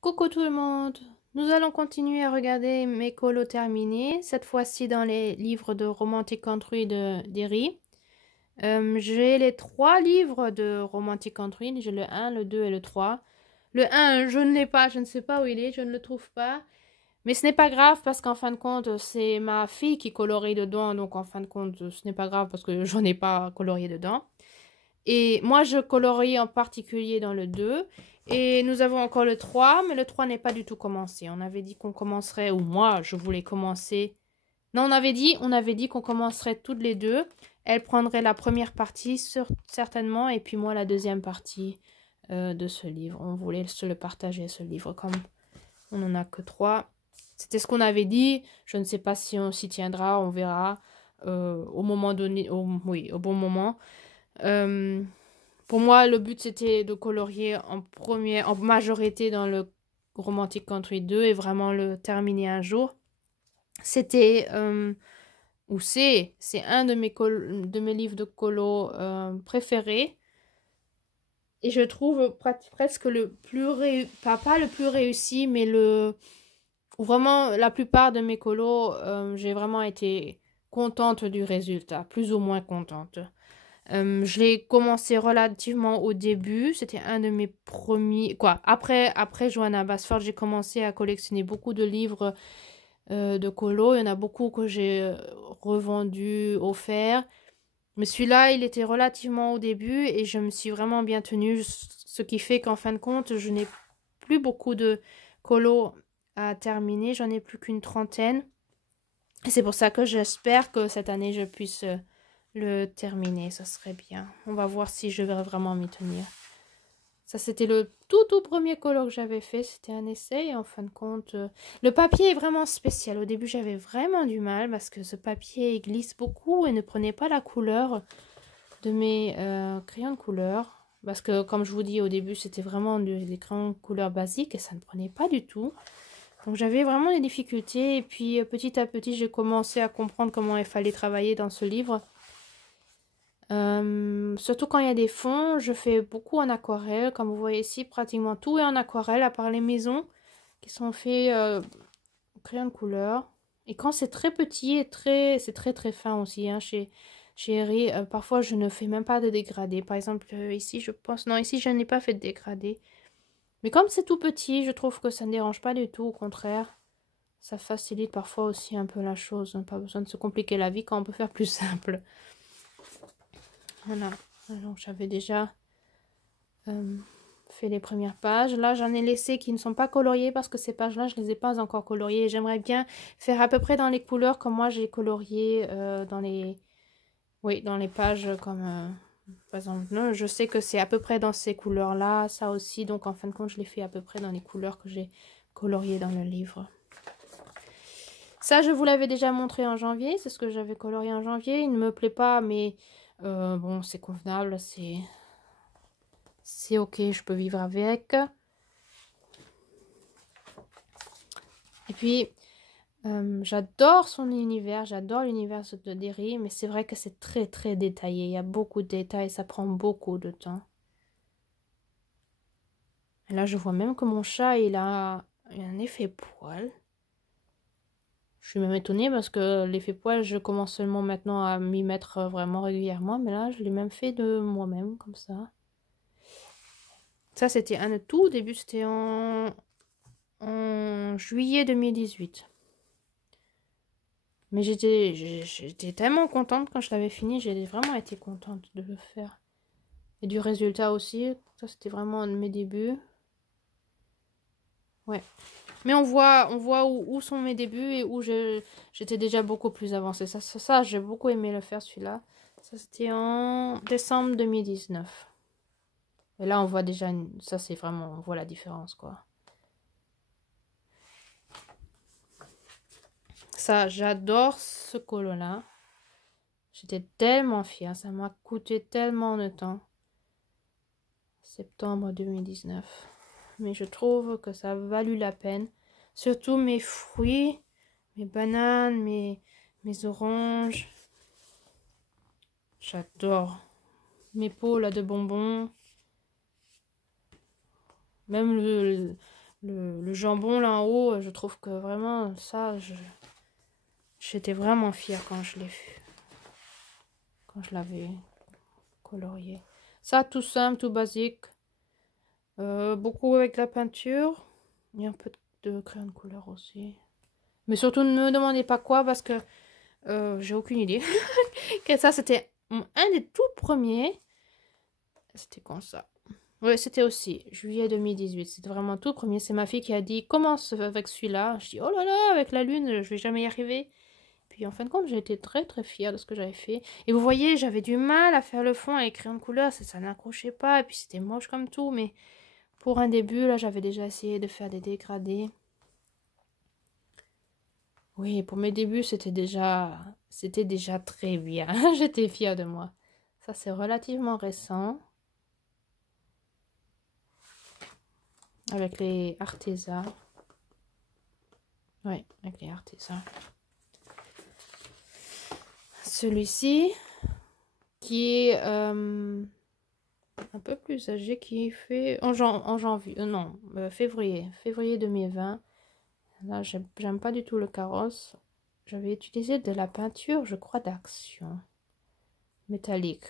Coucou tout le monde! Nous allons continuer à regarder mes colos terminés, cette fois-ci dans les livres de Romantic Country de d'Eri. J'ai les 3 livres de Romantic Country, j'ai le 1, le 2 et le 3. Le 1, je ne l'ai pas, je ne sais pas où il est, je ne le trouve pas. Mais ce n'est pas grave parce qu'en fin de compte, c'est ma fille qui colorie dedans, donc en fin de compte, ce n'est pas grave parce que j'en ai pas colorié dedans. Et moi, je colorie en particulier dans le 2. Et nous avons encore le 3, mais le 3 n'est pas du tout commencé. On avait dit qu'on commencerait, ou moi, je voulais commencer. Non, on avait dit qu'on commencerait toutes les deux. Elle prendrait la première partie, certainement, et puis moi, la deuxième partie de ce livre. On voulait se le partager, ce livre, comme on n'en a que 3. C'était ce qu'on avait dit. Je ne sais pas si on s'y tiendra, on verra au moment donné, oui, au bon moment. Euh, pour moi, le but c'était de colorier en majorité dans le Romantic Country 2 et vraiment le terminer un jour. C'était, ou c'est un de mes livres de colo préférés. Et je trouve presque le plus pas le plus réussi, mais vraiment la plupart de mes colos, j'ai vraiment été contente du résultat, plus ou moins contente. Je l'ai commencé relativement au début. C'était un de mes premiers. Quoi, après Johanna Basford, j'ai commencé à collectionner beaucoup de livres de colo. Il y en a beaucoup que j'ai revendus, offerts. Mais celui-là, il était relativement au début et je me suis vraiment bien tenue. Ce qui fait qu'en fin de compte, je n'ai plus beaucoup de colo à terminer. J'en ai plus qu'une trentaine. Et c'est pour ça que j'espère que cette année, je puisse le terminer, ça serait bien. On va voir si je vais vraiment m'y tenir. Ça, c'était le tout premier colo que j'avais fait. C'était un essai et en fin de compte, le papier est vraiment spécial. Au début, j'avais vraiment du mal parce que ce papier il glisse beaucoup et ne prenait pas la couleur de mes crayons de couleur. Parce que, comme je vous dis au début, c'était vraiment des crayons de couleur basiques et ça ne prenait pas du tout. Donc j'avais vraiment des difficultés et puis petit à petit, j'ai commencé à comprendre comment il fallait travailler dans ce livre. Surtout quand il y a des fonds, je fais beaucoup en aquarelle. Comme vous voyez ici, pratiquement tout est en aquarelle, à part les maisons qui sont faites au crayon de couleur. Et quand c'est très petit et c'est très fin aussi, hein, chez Eri, parfois je ne fais même pas de dégradé. Par exemple, ici, je pense... Non, ici, je n'ai pas fait de dégradé. Mais comme c'est tout petit, je trouve que ça ne dérange pas du tout. Au contraire, ça facilite parfois aussi un peu la chose. Pas besoin de se compliquer la vie quand on peut faire plus simple. Voilà, alors j'avais déjà fait les premières pages. Là, j'en ai laissé qui ne sont pas coloriées parce que ces pages-là, je ne les ai pas encore coloriées. J'aimerais bien faire à peu près dans les couleurs comme moi j'ai colorié dans les... Oui, dans les pages comme... par exemple, non, je sais que c'est à peu près dans ces couleurs-là, ça aussi. Donc, en fin de compte, je l'ai fait à peu près dans les couleurs que j'ai coloriées dans le livre. Ça, je vous l'avais déjà montré en janvier. C'est ce que j'avais colorié en janvier. Il ne me plaît pas, mais... bon, c'est convenable, c'est ok, je peux vivre avec. Et puis, j'adore son univers, j'adore l'univers de Derry, mais c'est vrai que c'est très détaillé. Il y a beaucoup de détails, ça prend beaucoup de temps. Et là, je vois même que mon chat, il a un effet poil. Je suis même étonnée parce que l'effet poil, je commence seulement maintenant à m'y mettre vraiment régulièrement, mais là, je l'ai même fait de moi-même, comme ça. Ça, c'était un tout début, c'était en juillet 2018. Mais j'étais tellement contente quand je l'avais fini, j'ai vraiment été contente de le faire. Et du résultat aussi, ça c'était vraiment un de mes débuts. Ouais. Mais on voit où sont mes débuts et où j'étais déjà beaucoup plus avancée. Ça j'ai beaucoup aimé le faire celui-là. Ça c'était en décembre 2019. Et là on voit déjà, ça c'est vraiment, on voit la différence quoi. Ça, j'adore ce colo-là. J'étais tellement fière, ça m'a coûté tellement de temps. Septembre 2019. Mais je trouve que ça a valu la peine. Surtout mes fruits, mes bananes, mes oranges. J'adore. Mes pots là de bonbons. Même le jambon là en haut, je trouve que vraiment ça, j'étais vraiment fière quand je l'ai fait, quand je l'avais colorié. Ça, tout simple, tout basique. Beaucoup avec la peinture. Il y a un peu de crayon de couleur aussi. Mais surtout, ne me demandez pas quoi parce que j'ai aucune idée. Ça, c'était un des tout premiers. C'était quand ça? Oui, c'était aussi juillet 2018. C'était vraiment tout premier. C'est ma fille qui a dit commence avec celui-là. Je dis oh là là, avec la lune, je vais jamais y arriver. Puis en fin de compte, j'ai été très très fière de ce que j'avais fait. Et vous voyez, j'avais du mal à faire le fond avec crayon de couleur. Ça n'accrochait pas. Et puis c'était moche comme tout. Mais pour un début, là, j'avais déjà essayé de faire des dégradés. Oui, pour mes débuts, c'était déjà très bien. J'étais fière de moi. Ça, c'est relativement récent. Avec les artésans. Oui, avec les artésans. Celui-ci, qui est un peu plus âgé, qui fait en janvier, non, février 2020. Là, j'aime pas du tout le carrosse. J'avais utilisé de la peinture, je crois, d'Action métallique.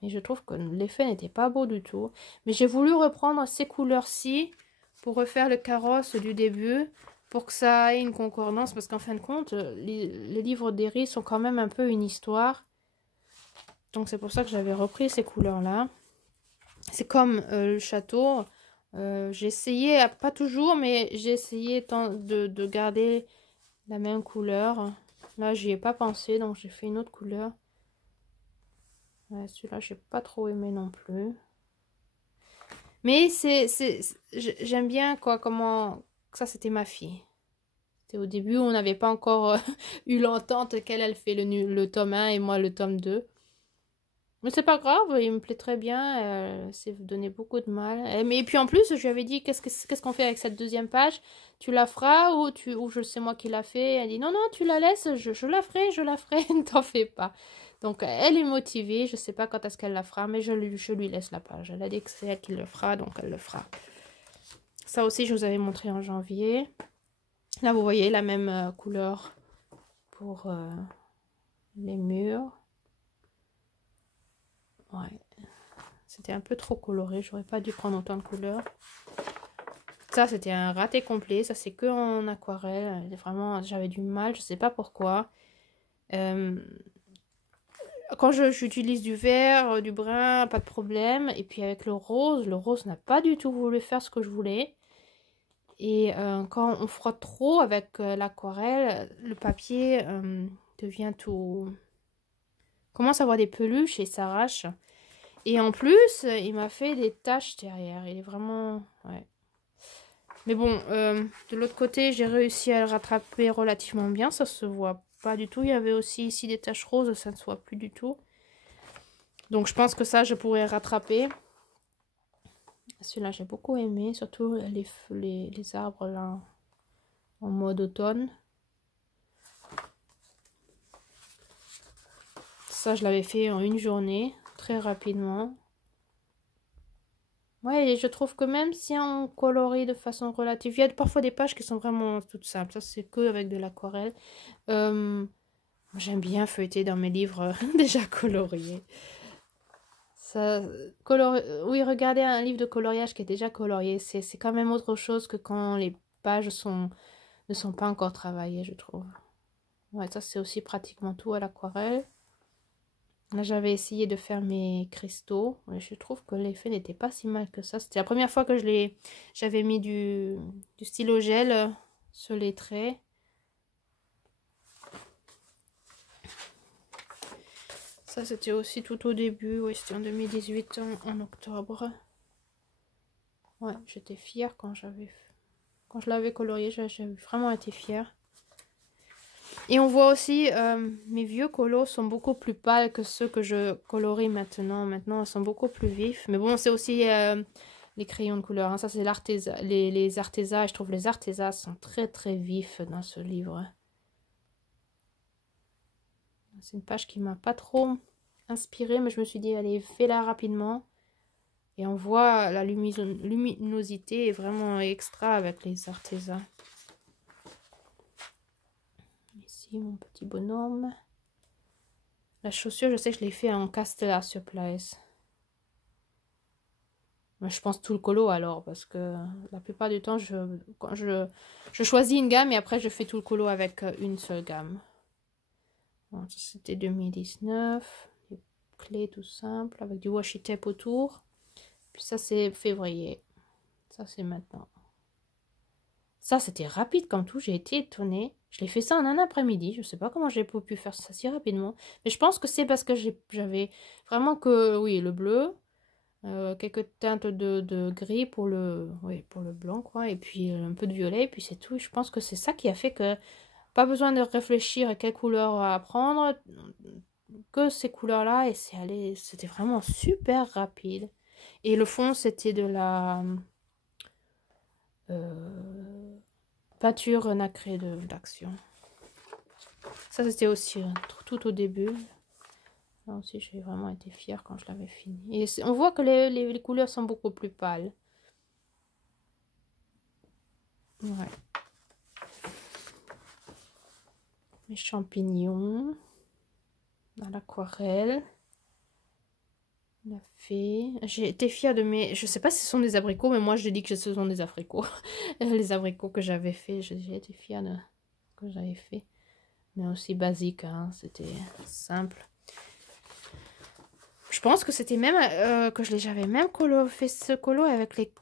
Et je trouve que l'effet n'était pas beau du tout. Mais j'ai voulu reprendre ces couleurs-ci pour refaire le carrosse du début, pour que ça ait une concordance. Parce qu'en fin de compte, les livres d'Herry sont quand même un peu une histoire. Donc c'est pour ça que j'avais repris ces couleurs-là. C'est comme le château. J'ai essayé, pas toujours, mais j'ai essayé de garder la même couleur. Là, j'y ai pas pensé, donc j'ai fait une autre couleur. Ouais, celui-là, j'ai pas trop aimé non plus. Mais j'aime bien quoi, comment... Ça, c'était ma fille. C'était au début, on n'avait pas encore eu l'entente qu'elle, elle fait le tome 1 et moi le tome 2. Mais c'est pas grave, il me plaît très bien. Elle s'est donné beaucoup de mal. Mais et puis en plus, je lui avais dit, qu'est-ce qu'on fait avec cette deuxième page? Tu la feras ou je sais moi qui l'a fait? Elle dit, non, non, tu la laisses, je la ferai, ne t'en fais pas. Donc elle est motivée, je sais pas quand est-ce qu'elle la fera, mais je lui laisse la page. Elle a dit que c'est elle qui le fera, donc elle le fera. Ça aussi, je vous avais montré en janvier. Là, vous voyez la même couleur pour les murs. Ouais. C'était un peu trop coloré. J'aurais pas dû prendre autant de couleurs. Ça, c'était un raté complet. Ça, c'est que en aquarelle. Vraiment, j'avais du mal. Je sais pas pourquoi. Quand j'utilise du vert, du brun, pas de problème. Et puis avec le rose n'a pas du tout voulu faire ce que je voulais. Et quand on frotte trop avec l'aquarelle, le papier devient tout... commence à avoir des peluches et s'arrache. Et en plus, il m'a fait des taches derrière. Il est vraiment... Ouais. Mais bon, de l'autre côté, j'ai réussi à le rattraper relativement bien. Ça se voit pas du tout. Il y avait aussi ici des taches roses. Ça ne se voit plus du tout. Donc je pense que ça, je pourrais rattraper. Celui-là, j'ai beaucoup aimé. Surtout les arbres là, en mode automne. Ça, je l'avais fait en une journée. Très rapidement. Ouais, et je trouve que même si on colorie de façon relative, il y a parfois des pages qui sont vraiment toutes simples. Ça, c'est que avec de l'aquarelle. J'aime bien feuilleter dans mes livres déjà coloriés. Ça, oui, regarder un livre de coloriage qui est déjà colorié, c'est quand même autre chose que quand les pages ne sont pas encore travaillées, je trouve. Ouais, ça, c'est aussi pratiquement tout à l'aquarelle. Là, j'avais essayé de faire mes cristaux. Je trouve que l'effet n'était pas si mal que ça. C'était la première fois que j'avais mis du stylo gel sur les traits. Ça, c'était aussi tout au début. Oui, c'était en 2018, en octobre. Ouais, j'étais fière quand je l'avais colorié. J'ai vraiment été fière. Et on voit aussi, mes vieux colos sont beaucoup plus pâles que ceux que je colorie maintenant. Maintenant, ils sont beaucoup plus vifs. Mais bon, c'est aussi les crayons de couleur. Hein. Ça, c'est les artésas. Je trouve les artésas sont très, très vifs dans ce livre. C'est une page qui m'a pas trop inspirée, mais je me suis dit, allez, fais-la rapidement. Et on voit la luminosité est vraiment extra avec les artésans. Ici, mon petit bonhomme. La chaussure, je sais que je l'ai fait en Castella Supplies. Mais je pense tout le colo alors, parce que la plupart du temps, quand je choisis une gamme et après je fais tout le colo avec une seule gamme. Bon, c'était 2019. Les clés tout simple avec du washi tape autour. Puis ça, c'est février. Ça, c'est maintenant. Ça, c'était rapide comme tout. J'ai été étonnée. Je l'ai fait ça en un après-midi. Je sais pas comment j'ai pu faire ça si rapidement. Mais je pense que c'est parce que j'avais vraiment que, oui, le bleu. Quelques teintes de gris pour le, oui, pour le blanc, quoi. Et puis un peu de violet. Et puis c'est tout. Je pense que c'est ça qui a fait que pas besoin de réfléchir à quelle couleur à prendre. Que ces couleurs-là. Et c'était vraiment super rapide. Et le fond, c'était de la peinture nacrée d'Action. Ça, c'était aussi tout au début. Là aussi, j'ai vraiment été fière quand je l'avais fini. Et on voit que les couleurs sont beaucoup plus pâles. Ouais. Mes champignons. À l'aquarelle. La fée. J'ai été fière de mes... Je sais pas si ce sont des abricots, mais moi je dis que ce sont des abricots. Les abricots que j'avais fait, j'ai été fière de ce que j'avais fait. Mais aussi basique, hein. C'était simple. Je pense que c'était même que j'avais même fait ce colo avec les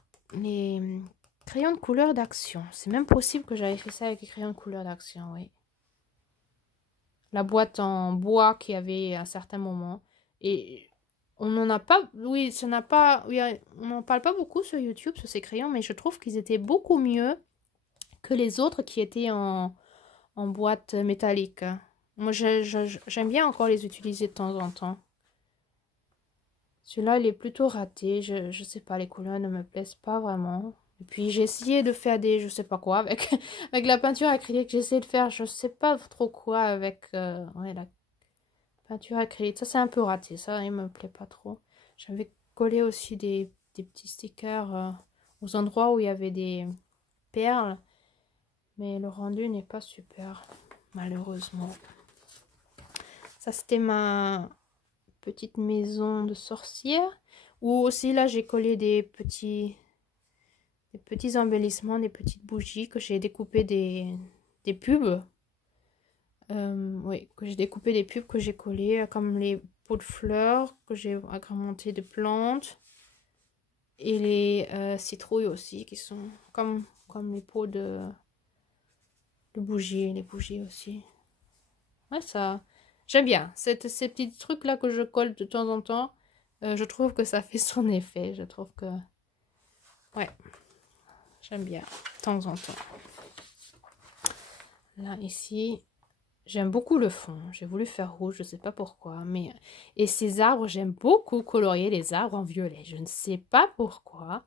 crayons de couleur d'Action. C'est même possible que j'avais fait ça avec les crayons de couleur d'Action, oui. La boîte en bois qu'il y avait à un certain moment. Et on n'en a pas... Oui, ça n'a pas... Oui, on n'en parle pas beaucoup sur YouTube, sur ces crayons, mais je trouve qu'ils étaient beaucoup mieux que les autres qui étaient en boîte métallique. Moi, j'aime bien encore les utiliser de temps en temps. Celui-là, il est plutôt raté. Je sais pas, les couleurs ne me plaisent pas vraiment. Et puis, j'ai essayé de faire des... Je sais pas quoi avec, avec la peinture acrylique. J'ai essayé de faire je sais pas trop quoi avec ouais, la peinture acrylique. Ça, c'est un peu raté. Ça, il me plaît pas trop. J'avais collé aussi des petits stickers aux endroits où il y avait des perles. Mais le rendu n'est pas super, malheureusement. Ça, c'était ma petite maison de sorcière. Ou aussi, là, j'ai collé des petits embellissements, des petites bougies que j'ai découpé des pubs. Oui, que j'ai découpé des pubs que j'ai collées, comme les pots de fleurs que j'ai agrémentés de plantes. Et les citrouilles aussi, qui sont comme les pots de bougies, les bougies aussi. Ouais, ça... J'aime bien. Ces petits trucs-là que je colle de temps en temps, je trouve que ça fait son effet. Je trouve que... Ouais, j'aime bien, de temps en temps. Là, ici, j'aime beaucoup le fond. J'ai voulu faire rouge, je sais pas pourquoi. Mais... Et ces arbres, j'aime beaucoup colorier les arbres en violet. Je ne sais pas pourquoi,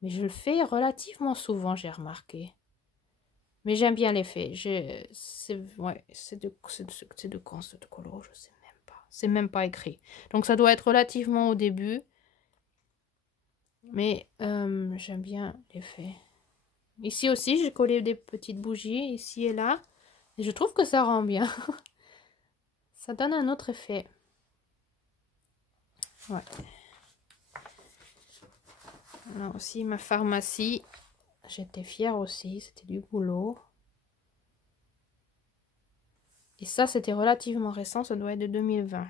mais je le fais relativement souvent, j'ai remarqué. Mais j'aime bien l'effet. Ouais, c'est de quand ce color, je sais même pas. C'est même pas écrit. Donc ça doit être relativement au début. Mais j'aime bien l'effet. Ici aussi, j'ai collé des petites bougies, ici et là. Et je trouve que ça rend bien. Ça donne un autre effet. Ouais. Là aussi, ma pharmacie. J'étais fière aussi, c'était du boulot. Et ça, c'était relativement récent, ça doit être de 2020.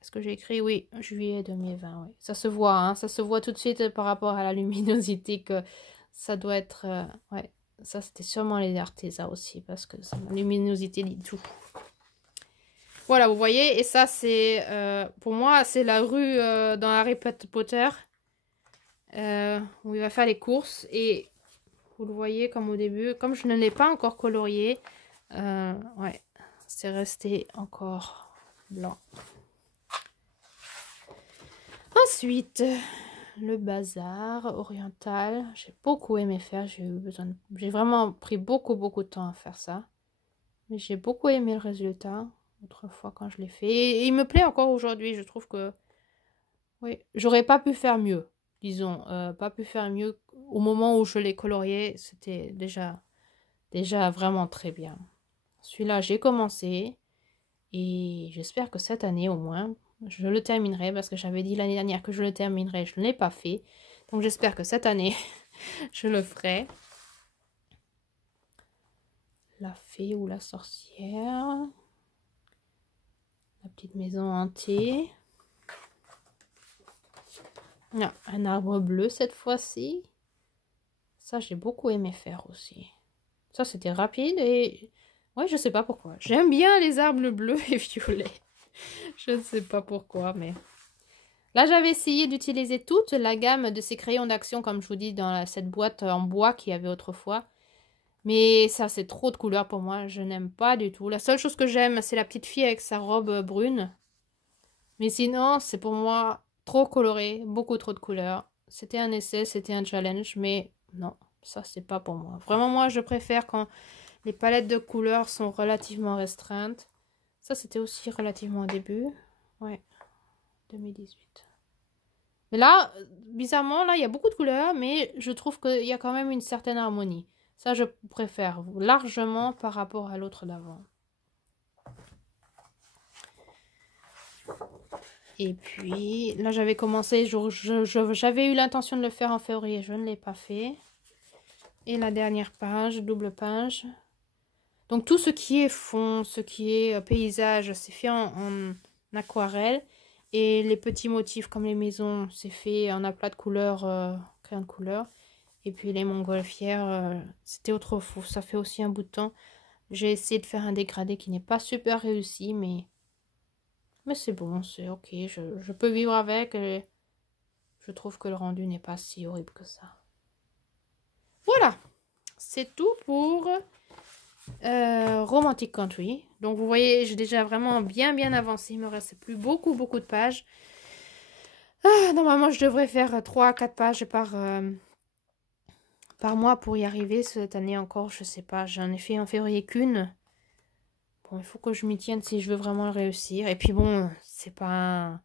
Est-ce que j'ai écrit? Oui, juillet 2020, oui. Ça se voit, hein, ça se voit tout de suite par rapport à la luminosité que ça doit être... ouais, ça c'était sûrement les artésans aussi, parce que la luminosité dit tout. Voilà, vous voyez, et ça c'est... pour moi, c'est la rue dans Harry Potter, où il va faire les courses, et vous le voyez comme au début, comme je ne l'ai pas encore colorié, ouais, c'est resté encore blanc. Ensuite, le bazar oriental. J'ai beaucoup aimé faire. J'ai vraiment pris beaucoup de temps à faire ça. Mais j'ai beaucoup aimé le résultat autrefois quand je l'ai fait. Et il me plaît encore aujourd'hui. Je trouve que... Oui, j'aurais pas pu faire mieux. disons, pas pu faire mieux. Au moment où je l'ai colorié, c'était déjà vraiment très bien. Celui-là, j'ai commencé et j'espère que cette année au moins, je le terminerai parce que j'avais dit l'année dernière que je le terminerai, je ne l'ai pas fait. Donc j'espère que cette année, je le ferai. La fée ou la sorcière. La petite maison hantée. Ah, un arbre bleu cette fois-ci. Ça, j'ai beaucoup aimé faire aussi. Ça, c'était rapide et... Ouais, je sais pas pourquoi. J'aime bien les arbres bleus et violets. Je ne sais pas pourquoi, mais... Là, j'avais essayé d'utiliser toute la gamme de ces crayons d'action, comme je vous dis, dans cette boîte en bois qu'il y avait autrefois. Mais ça, c'est trop de couleurs pour moi. Je n'aime pas du tout. La seule chose que j'aime, c'est la petite fille avec sa robe brune. Mais sinon, c'est pour moi trop coloré, beaucoup trop de couleurs. C'était un essai, c'était un challenge, mais non, ça, c'est pas pour moi. Vraiment, moi, je préfère quand les palettes de couleurs sont relativement restreintes. Ça, c'était aussi relativement au début. Ouais, 2018. Mais là, bizarrement, là, il y a beaucoup de couleurs, mais je trouve qu'il y a quand même une certaine harmonie. Ça, je préfère largement par rapport à l'autre d'avant. Et puis, là, j'avais commencé, j'avais eu l'intention de le faire en février, je ne l'ai pas fait. Et la dernière page, double page. Donc, tout ce qui est fond, ce qui est paysage, c'est fait en aquarelle. Et les petits motifs comme les maisons, c'est fait en aplat de couleur, crayon de couleur. Et puis les montgolfières, c'était autrefois, ça fait aussi un bout de temps. J'ai essayé de faire un dégradé qui n'est pas super réussi, mais c'est bon, c'est ok, je peux vivre avec. Et je trouve que le rendu n'est pas si horrible que ça. Voilà, c'est tout pour Romantic Country. Donc vous voyez, j'ai déjà vraiment bien avancé. Il me reste plus beaucoup de pages. Normalement, je devrais faire 3 à 4 pages par mois pour y arriver. Cette année encore, je sais pas. J'en ai fait en février qu'une. Bon, il faut que je m'y tienne si je veux vraiment le réussir. Et puis bon, c'est pas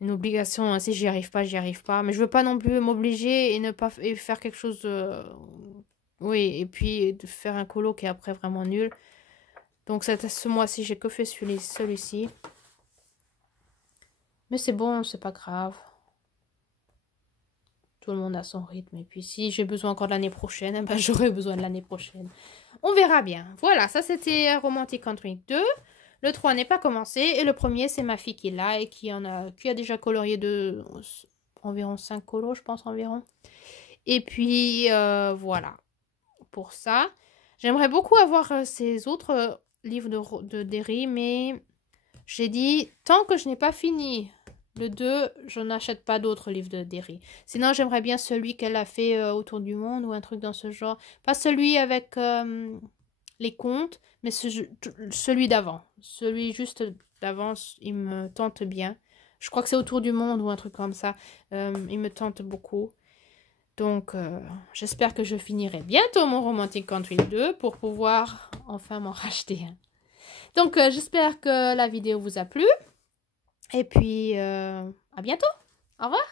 une obligation. Hein. Si j'y arrive pas, j'y arrive pas. Mais je veux pas non plus m'obliger et ne pas faire quelque chose... Oui, et puis de faire un colo qui est après vraiment nul. Donc ce mois-ci, j'ai que fait celui-ci. Mais c'est bon, c'est pas grave. Tout le monde a son rythme. Et puis si j'ai besoin encore de l'année prochaine, eh ben, j'aurai besoin de l'année prochaine. On verra bien. Voilà, ça c'était Romantic Country 2. Le 3 n'est pas commencé. Et le premier, c'est ma fille qui l'a et qui a déjà colorié environ 5 colos, je pense environ. Et puis voilà. Pour ça. J'aimerais beaucoup avoir ces autres livres de Derry, mais j'ai dit, tant que je n'ai pas fini le 2, je n'achète pas d'autres livres de Derry. Sinon, j'aimerais bien celui qu'elle a fait autour du monde ou un truc dans ce genre. Pas celui avec les contes, mais celui d'avant. Celui juste d'avant, il me tente bien. Je crois que c'est autour du monde ou un truc comme ça. Il me tente beaucoup. Donc, j'espère que je finirai bientôt mon Romantic Country 2 pour pouvoir enfin m'en racheter un. Donc, j'espère que la vidéo vous a plu. Et puis, à bientôt. Au revoir.